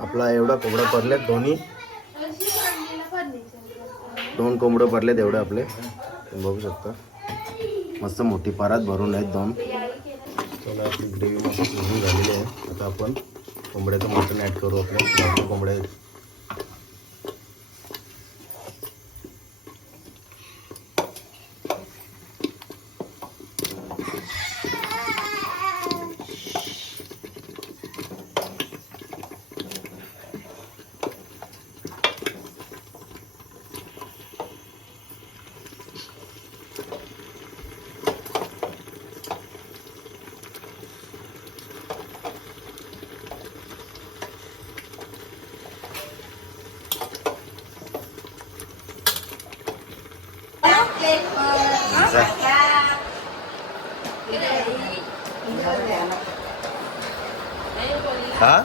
आपला एवढा कोंबडा पडले दोन्ही. दोन कोंबडं पडलेत एवढे आपले. तुम्ही बघू शकता. मस्त मोठी पारात भरून आहेत दोन. चला आपली ग्रेव्ही मस्त झालेली आहे. आता आपण कोंबड्याचं मटण ॲड करू आपल्या कोंबड्या आहेत. जा. हा?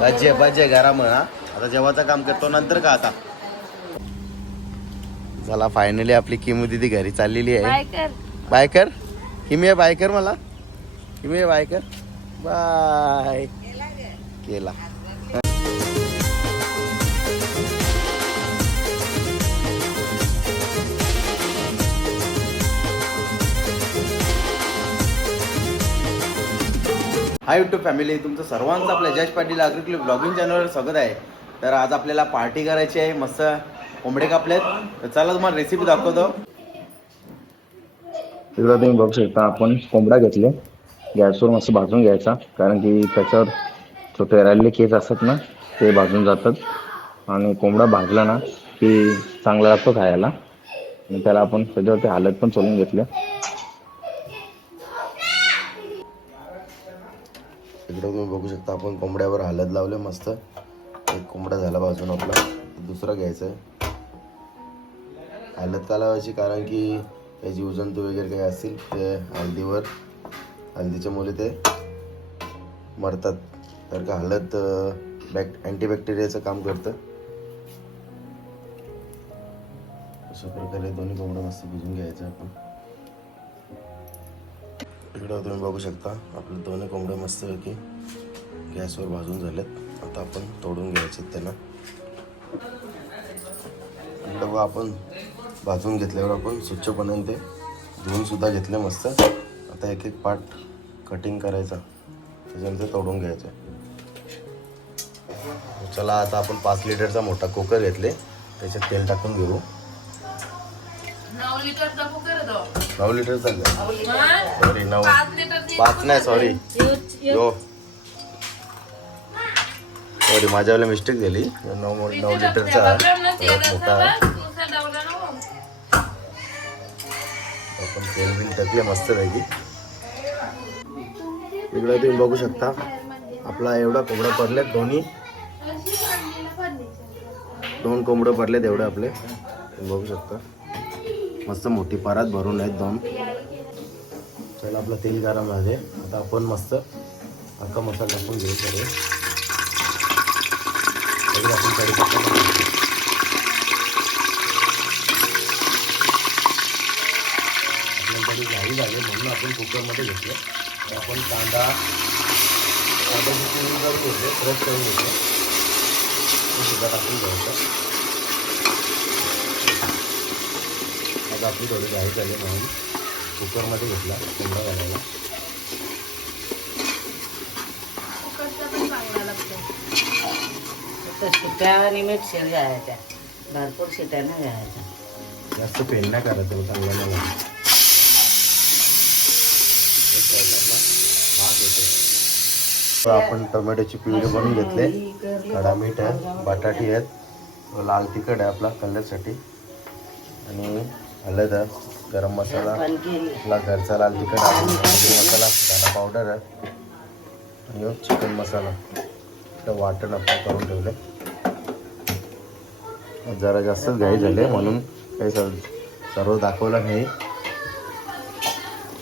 पाहिजे पाहिजे घरामुळे हा? आता जेव्हाचं काम करतो नंतर का आता? चला फायनली आपली किमू दिदी घरी चाललेली आहे. बायकर. बायकर? किमी आहे बायकर मला? किमी आहे बायकर? बाय. केला. हाय युट्यूब फॅमिली तुमचं सर्वांचं आपल्या जयश पाटील अग्रिकली ब्लॉगिंग चॅनलवर स्वागत आहे. तर आज आपल्याला पार्टी करायची आहे मस्त कोंबडे कापलेत. तर चला तुम्हाला रेसिपी दाखवतो. तिकडं तुम्ही बघू शकता आपण कोंबडा घेतले. गॅसवर मस्त भाजून घ्यायचा कारण की त्याच्यावर छोटे राहिलेले केस असतात ना ते भाजून जातात. आणि कोंबडा भाजला ना की चांगला लागतो खायला. आणि त्याला आपण त्याच्यावरती हालत पण सोलून घेतलं इकडे तुम्ही बघू शकता आपण कोंबड्यावर हळद लावले मस्त. एक कोंबडा झाला बाजून आपला दुसरा घ्यायचा आहे. हळद का लावायची? कारण की त्याची जीवजंतू वगैरे काही असतील ते हळदीवर हळदीच्या मुले ते मरतात. तर का हळद बॅक अँटीबॅक्टेरियाचं काम करतं. अशा प्रकारे दोन्ही कोंबडं मस्त भिजून घ्यायचं आपण. इकडं तुम्ही बघू शकता आपले दोन्ही कोंबड्या मस्तपैकी गॅसवर भाजून झालेत. आता आपण तोडून घ्यायचे त्यांना. इकडं बघा आपण भाजून घेतल्यावर आपण स्वच्छपणे ते धुवूनसुद्धा घेतले मस्त. आता एक एक पार्ट कटिंग करायचा. त्याच्यानंतर तोडून घ्यायचं. चला आता आपण पाच लिटरचा मोठा कुकर घेतले. त्याच्यात तेल टाकून घेऊ. नऊ दो नऊ लिटरचा मग सॉरी नऊ. पाच नाही सॉरी यो सॉरी माझ्यावाला मिस्टेक झाली. नऊ नऊ लिटरचा सर्वात मोठा. आहे. आपण तेल बिल टाकले मस्त पैकी. इकडे तुम्ही बघू शकता. आपला एवढा कोंबडा पडले दोन्ही. दोन कोंबडं पडलेत एवढे आपले. तुम्ही बघू शकता. मस्त मोठी परात भरून आहेत दोन. चला आपलं तेल गरम राहते आता आपण मस्त अख्खा मसाला टाकून घेऊ सर्व आपण कढीपत्ता घाई झाले म्हणून आपण कुकरमध्ये घेतलं. तर आपण कांदा कांदा चिरून करून घेतो फ्रेश करून घेतो सुद्धा टाकून आज आपली थोडी घाई झाली म्हणून कुकरमध्ये घेतला कोंबडा घालायला. फक्त शिट्या आणि मिक्सर घ्यायच्या भरपूर शिट्या नाही घ्यायच्या जास्त करायचं चांगला. तर आपण टोमॅटोची प्युरी बनवून घेतले. खडा मीठ आहे बटाटी आहेत लाल तिखट आहे आपला कलरसाठी आणि हळद आहे गरम मसाला. आपला घरचा लाल तिखट मसाला धना पावडर आहे. आणि चिकन मसाला. तर वाटण आपण करून ठेवलं जरा जास्तच घाई झाले म्हणून काही सर्व सर्व दाखवलं नाही.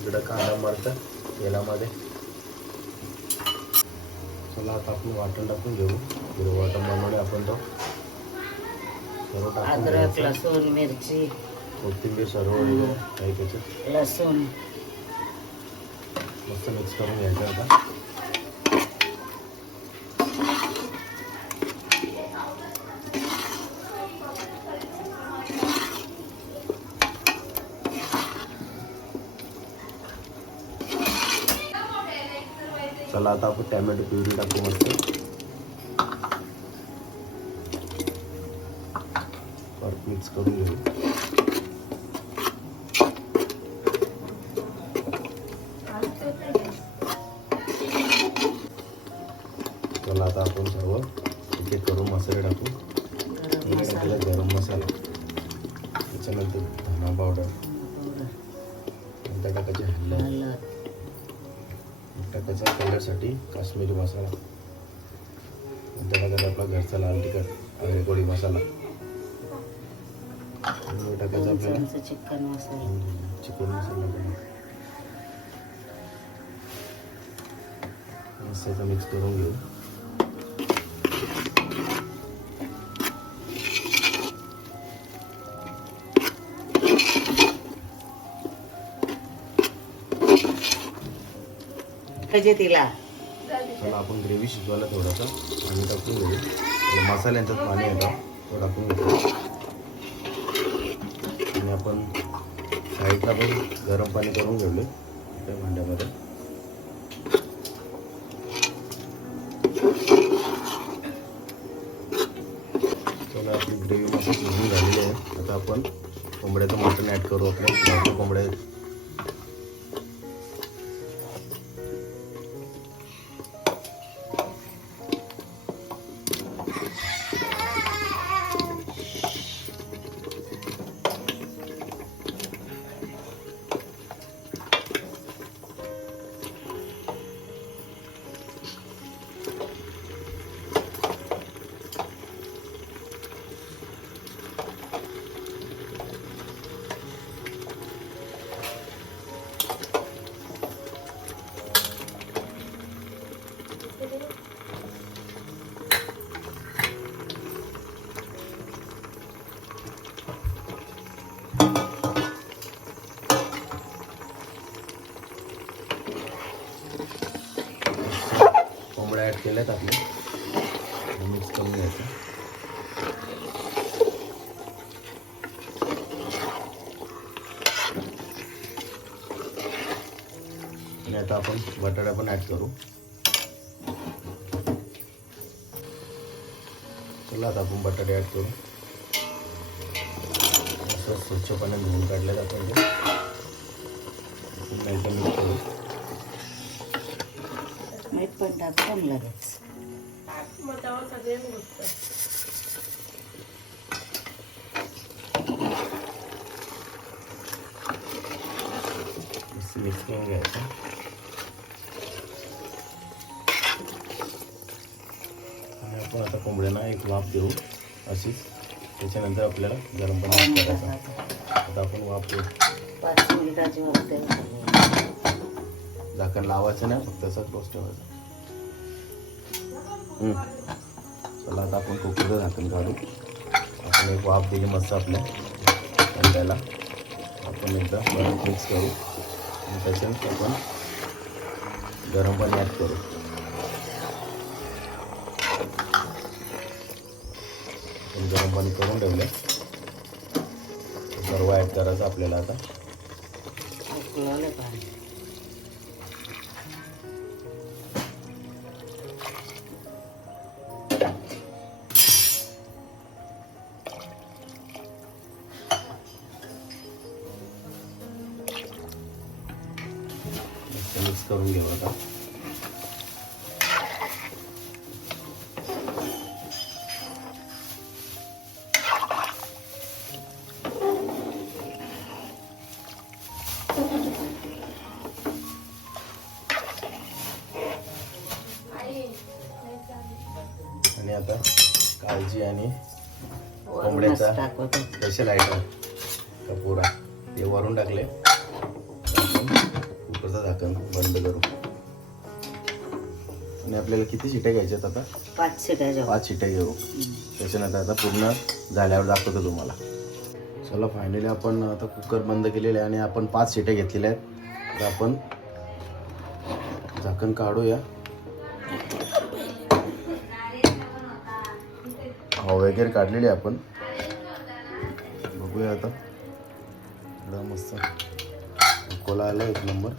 इकडं कांदा मरतं तेलामध्ये. चला आता आपण वाटण टाकून घेऊ. हिरवं वाटण बनवले आपण तो. सर्व टाकून. लसूण मिरची. कोथिंबीर सर्व काय त्याच्यात मस्त मिक्स करून घ्यायचं आता चला आता आपण टॅमॅटो प्युरी टाकू मस्त मिक्स करून घेऊ त्याच्यानंतर धना पावडर. नंतर टाकायची हळद टाकायचा कलरसाठी काश्मीरी मसाला. नंतर टाकायचा आपला घरचा लाल तिखट आगरी कोळी मसाला. टाकायचा आपल्याला. चिकन मसाला. चिकन मसाला. मस्त मिक्स करून घेऊ. कजे तिला. चला आपण ग्रेव्ही शिजवायला थोडासा पाणी टाकून घेऊ. मसाल्यांचं पाणी येतं तो टाकून घेतो आणि आपण साईडला पण गरम पाणी करून घेऊ त्या भांड्यामध्ये. चला आपली ग्रेव्ही मस्त शिजून झालेली आहे. आता आपण कोंबड्याचं मटण ॲड करू आपल्या. कोंबड्या ॲड केल्यात आपल्या मिक्स करून घ्यायचं. आता आपण बटाटा पण ॲड करू. आता आपण बटाटे ॲड करू असं स्वच्छ पाण्यात धुवून काढले जातं ते नंतर मिक्स करू. मीठ पण टाकतो आणि लगेच. मस्त मिक्स करून घ्यायचं. आपण आता कोंबड्यांना एक वाफ देऊ अशीच त्याच्यानंतर आपल्याला गरम पाणी करायचं. आता आपण वाफ देऊ. पाच मिनिटाची वाजते झाकण लावायचं नाही फक्त असं क्लोज ठेवायचं. चला आता आपण कुकरचं झाकण काढू. आपण एक वाफ दिली मस्त आपल्या. अंड्याला आपण एकदा मिक्स करू. आणि त्याच्यात आपण गरम पाणी ॲड करू. आपण गरम पाणी करून ठेवलं सर्व ॲड करायचं आपल्याला आता. आणि कोंबड्याचा स्पेशल आयटम कपुरा. ते वरून टाकले. कुकरचं झाकण बंद करू आणि आपल्याला किती शिट्या घ्यायच्यात आता? पाच शिट्या पाच शिट्या घेऊ. त्याच्यानंतर आता पूर्ण झाल्यावर दाखवतो तुम्हाला. चला फायनली आपण आता कुकर बंद केलेले आहे आणि आपण पाच शिट्या घेतलेल्या आहेत. तर आपण झाकण काढूया. भाव वगैरे काढलेली आपण. बघूया आता. एवढा मस्त अकोला आला एक नंबर.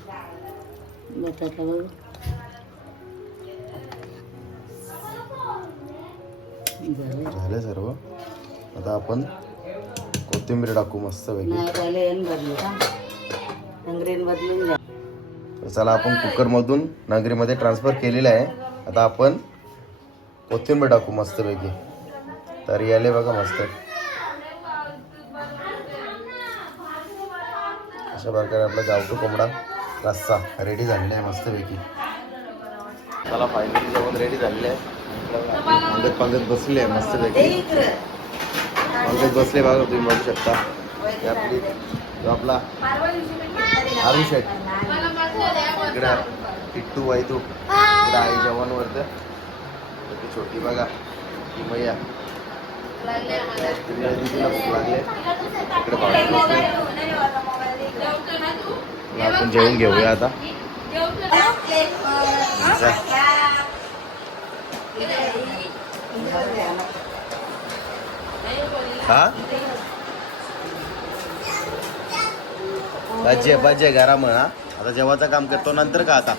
झालं. सर्व. आता आपण कोथिंबीर टाकू मस्त वेगळी चला आपण कुकरमधून नांगरीमध्ये ट्रान्सफर केलेला आहे. आता आपण कोथिंबीर टाकू मस्तपैकी तर याले बघा मस्त. अशा प्रकारे आपला गावठू कोंबडा रस्सा रेडी झालेला आहे मस्तपैकी. चला फायनली जेवण रेडी झालेलं आहे. पंगत पंगत बसले आहे मस्तपैकी. पंगत बसले बघा तुम्ही बघू शकता. आपली जो आपला आरू शेट इकडे टिट्टू वायतू इकडे आई जेवण वरत ती छोटी बघा ती मैया. आपण जेवून घेऊया आता. जा. हा? भाजी भाजी घरा म्हणा आता जेवाचं काम कर. तो नंतर का आता.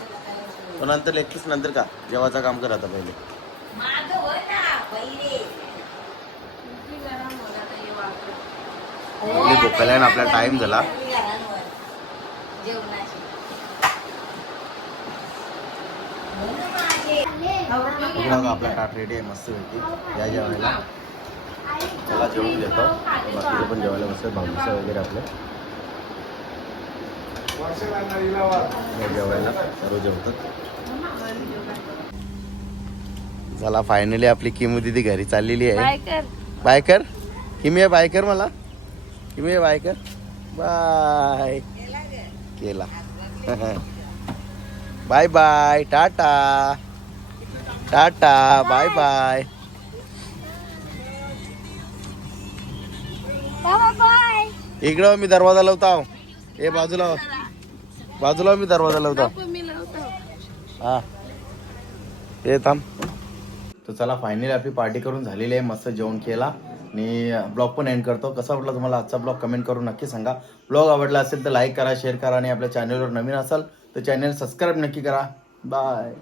तो नंतर लेखीस नंतर का जेवाचं काम कर आता पहिले. आपली भोकायला आपला टाइम झाला. आपला ताट रेडी आहे मस्त पैकी. या जेवायला. चला जेवून घेतो. बाकीचे पण जेवायला मस्त भाऊसा वगैरे आपले. जेवायला. सर्व जेवतात. चला फायनली आपली किमू दिदी घरी चाललेली आहे. बाय कर किमी आहे बाय कर मला? आहे बाय कर। बाय। केला। Bye bye tata. Tata bye bye. इकडं मी दरवाजा लावता ए बाजूला हो. बाजूला हो, मी दरवाजा लावता. हा. ये थांब. तर चला फायनली आपली पार्टी करून झालेली आहे. मस्त जेवण केला. मी ब्लॉग पण एंड करतो. कसा वाटला तुम्हाला आजचा ब्लॉग? कमेंट करून नक्की सांगा. ब्लॉग आवडला असेल तर लाईक करा शेअर करा आणि आपल्या चॅनलवर नवीन असाल तर चॅनल सबस्क्राईब नक्की करा. बाय